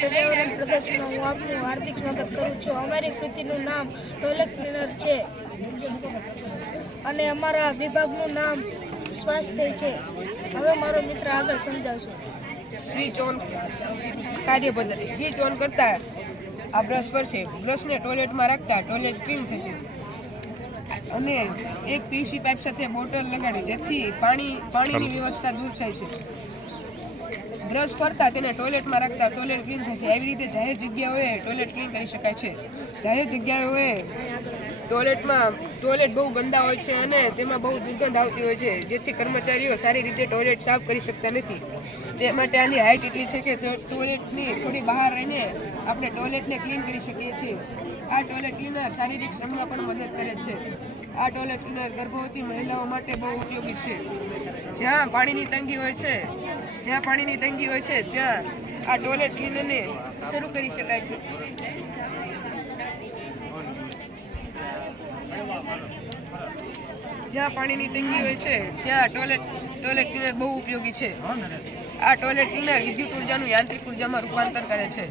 પર્યાવરણ પ્રદર્શનમાં હું આપનું હાર્દિક સ્વાગત કરું છું. અમારી કૃતિનું નામ ટોયલેટ ક્લીનર છે. અને અમારા વિભાગનું નામ સ્વાસ્થ્ય છે. હવે મારો મિત્ર આગળ સમજાવશે. સ્વિચ ઓન કાર્ય પદ્ધતિ સ્વિચ ઓન કરતા આ બ્રશ ફરશે બ્રશને ટોયલેટમાં રાખતા ટોયલેટ ક્લીન થશે. અને એક પીસી પાઇપ સાથે બોટલ લગાડી જેથી પાણી પાણીની વ્યવસ્થા દૂર થાય છે. બ્રશ ફરતા તેને ટોયલેટમાં રાખતા ટોયલેટ ક્લીન થશે. એવી રીતે જાહેર જગ્યાઓએ ટોયલેટ ક્લીન કરી શકાય છે. જાહેર જગ્યાઓએ ટોયલેટમાં, ટોયલેટ બહુ ગંદા હોય છે અને તેમાં બહુ દુર્ગંધ આવતી હોય છે. જેથી કર્મચારીઓ સારી રીતે ટોયલેટ સાફ કરી શકતા નથી. તે માટે આની હાઇટ એટલી છે કે ટોયલેટની થોડી બહાર રહીને આપણે ટોયલેટને ક્લીન કરી શકીએ છીએ. આ ટોયલેટ ક્લીનર શારીરિક શ્રમમાં પણ મદદ કરે છે. આ ટોયલેટ ક્લીનર ગર્ભવતી મહિલાઓ માટે બહુ ઉપયોગી છે. જ્યાં પાણીની તંગી હોય છે, જ્યાં પાણીની તંગી હોય છે, ત્યાં આ ટોયલેટ ક્લીનરને શરૂ કરી શકાય છે. જ્યાં પાણીની તંગી હોય છે, ત્યાં ટોયલેટ ટોયલેટ ક્લીનર બહુ ઉપયોગી છે. આ ટોયલેટ ક્લીનર વિદ્યુત ઉર્જાનું યાંત્રિક ઉર્જામાં રૂપાંતર કરે છે.